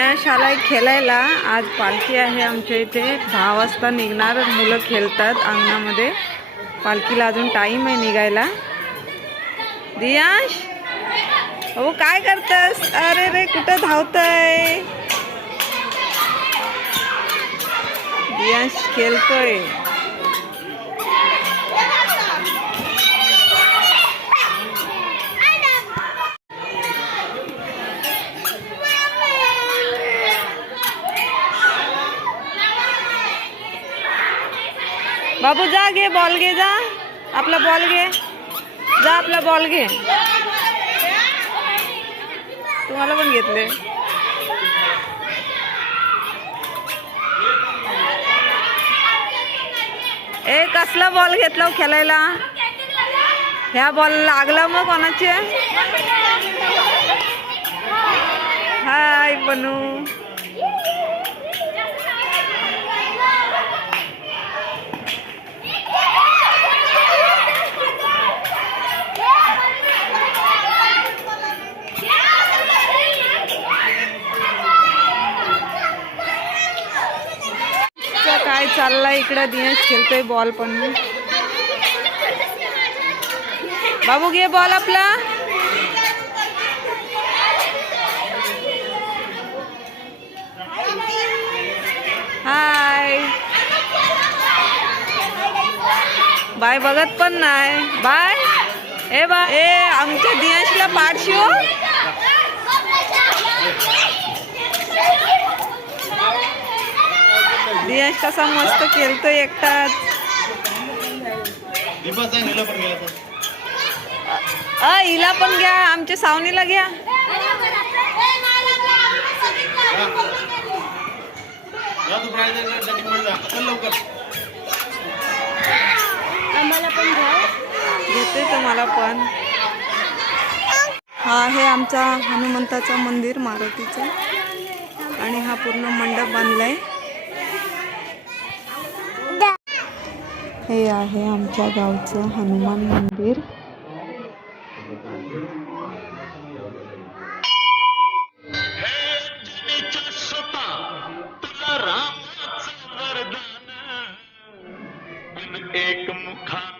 दियांश आलाय खेळायला. आज पालखी आहे आमच्या इथे. 10 वाजता निघणार. मुलं खेळतात अंगणामध्ये. पालखीला अजून टाइम आहे निघायला. दियांश हो काय करतस? अरे रे कुठं धावतय? दियांश खेळतोय. बाबू जा घे बॉल घे. जा आपला बॉल घे. जा आपला बॉल घे. तुम्हाला पण घेतले. ए कसला बॉल घेतला खेळायला? ह्या बॉल लागला मग कोणाचे? हाय बनू. काय चाललंय इकडं? दिनेश खेळतोय बॉल पण. बाबू घे बॉल आपला. हाय बाय बघत पण नाही. बाय ए बाय. ए आमच्या दिनेशला पाठशी हो. दिनेश कसा मस्त खेळतोय एकटाच. हिला पण घ्या. आमच्या सावनीला घ्या. घेते तुम्हाला पण. हा आहे आमचा हनुमंताचं मंदिर मारुतीचं. आणि हा पूर्ण मंडप बांधलाय. हे आहे आमच्या गावचं हनुमान मंदिर. एक मुखान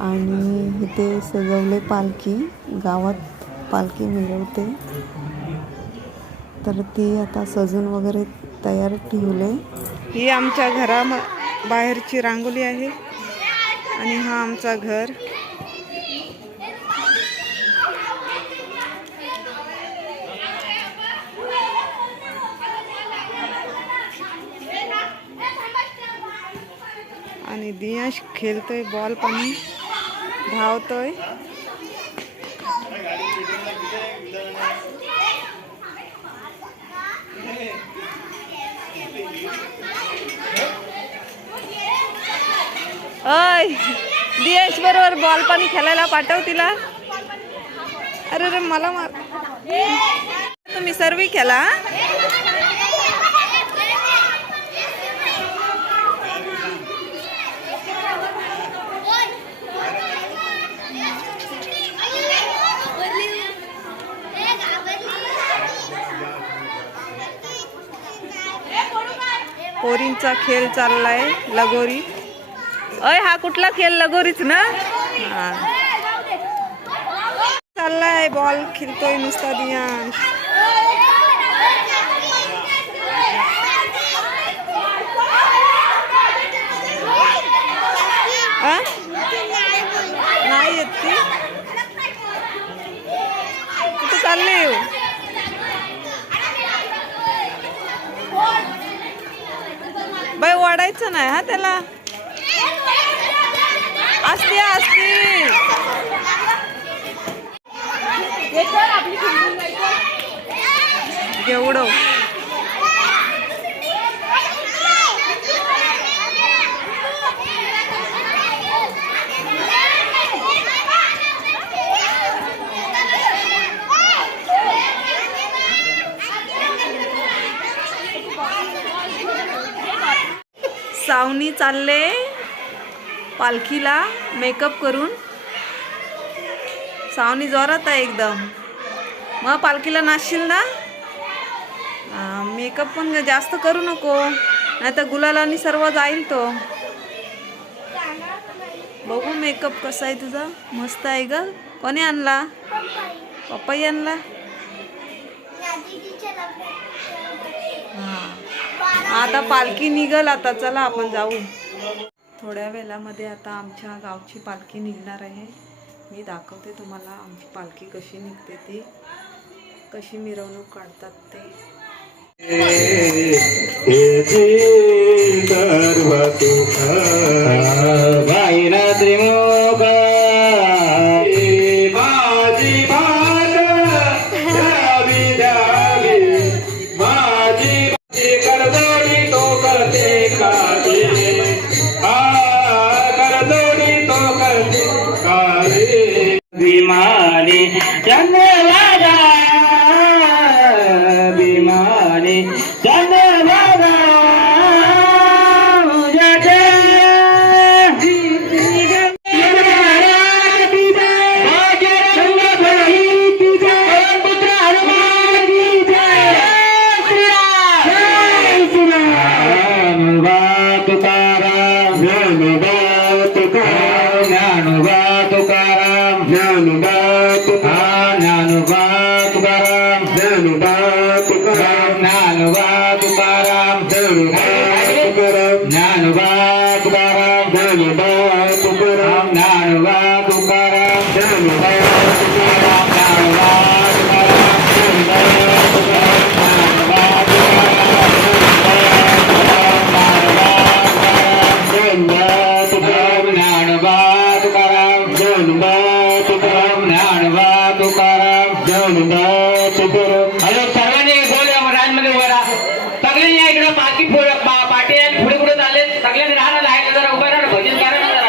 आणि इथे सजवले पालखी. गावात पालखी मिळवते तर ती आता सजून वगैरे तयार ठेवले. ही आमच्या घरा बाहेरची रांगोळी आहे. आणि हा आमचा घर. आणि दियांश खेळतोय बॉल पण. धावतोय. अय दियांश बरोबर बॉल पण खेळायला पाठव तिला. अरे रे मला मार. तुम्ही सर्व खेळा. पोरींचा खेळ चाललाय लगोरी. अय हा कुठला खेळ? लगोरीच ना. हा चाललाय. बॉल खेळतोय नुसता दियांश. नाही येत ती. कुठे चालली? बाई ओढायचं नाही हा त्याला. असते असते. एवढं सावनी चालले पालखीला मेकअप करून. सावनी जोरात आहे एकदम. मग पालखीला नाचशील ना. मेकअप पण जास्त करू नको, नाही तर गुलालानी सर्व जाईल तो. बघू मेकअप कसा आहे तुझा. मस्त आहे ग. कोणी आणला? पप्पाई आणला. हा आता पालखी निघल. आता चला आपण जाऊ. थोड्या वेळामध्ये आता आमच्या गावची पालखी निघणार आहे. मी दाखवते तुम्हाला आमची पालखी कशी निघते, ती कशी मिरवणूक काढतात ते. विमाने चंद्रवादा विमाने चंद्रवादा सर्वांनी राजमध्ये उभा सगळ्यांनी इकडं पाठी पाठी पुढे पुढे चालले. सगळ्यांनी राहणार आहे जरा उभा राहा. भजन करा ना जरा.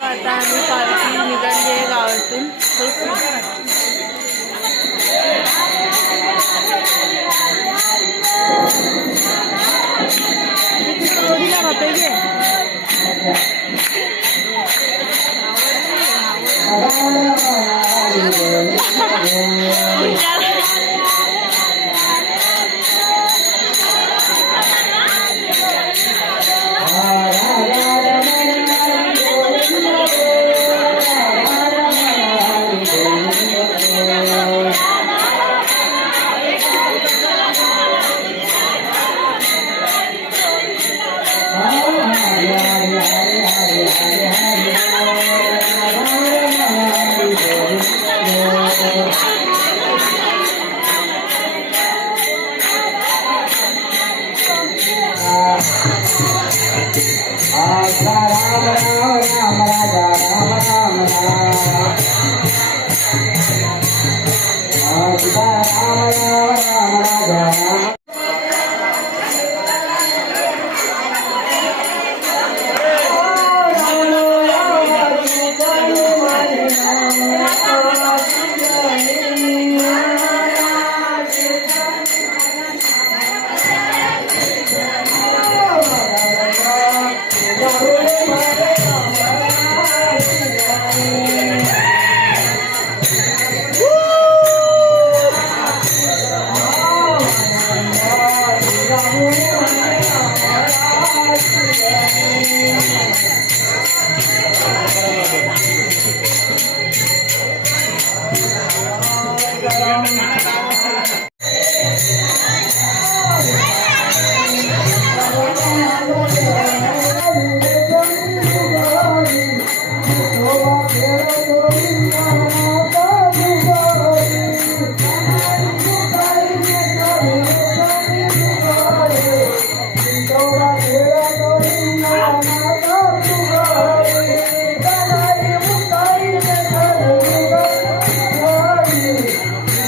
आता आम्ही पालखी निघाली गावातून.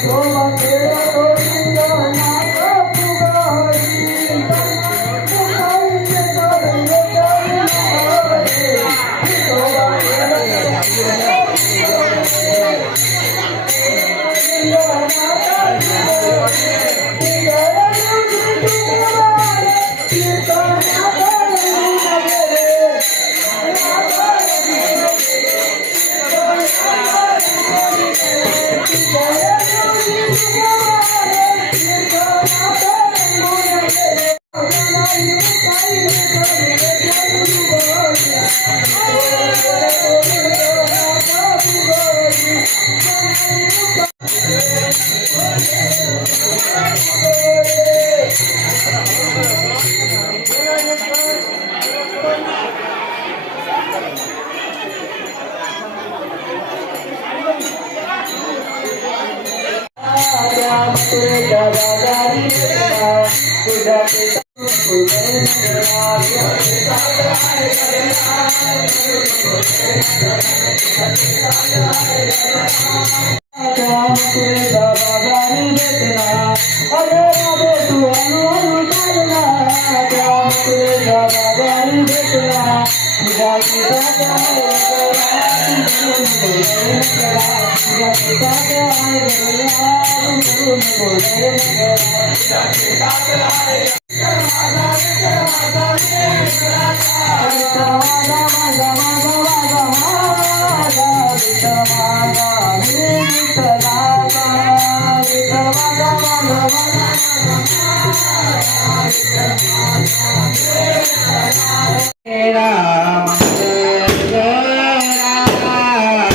Oh Thank you.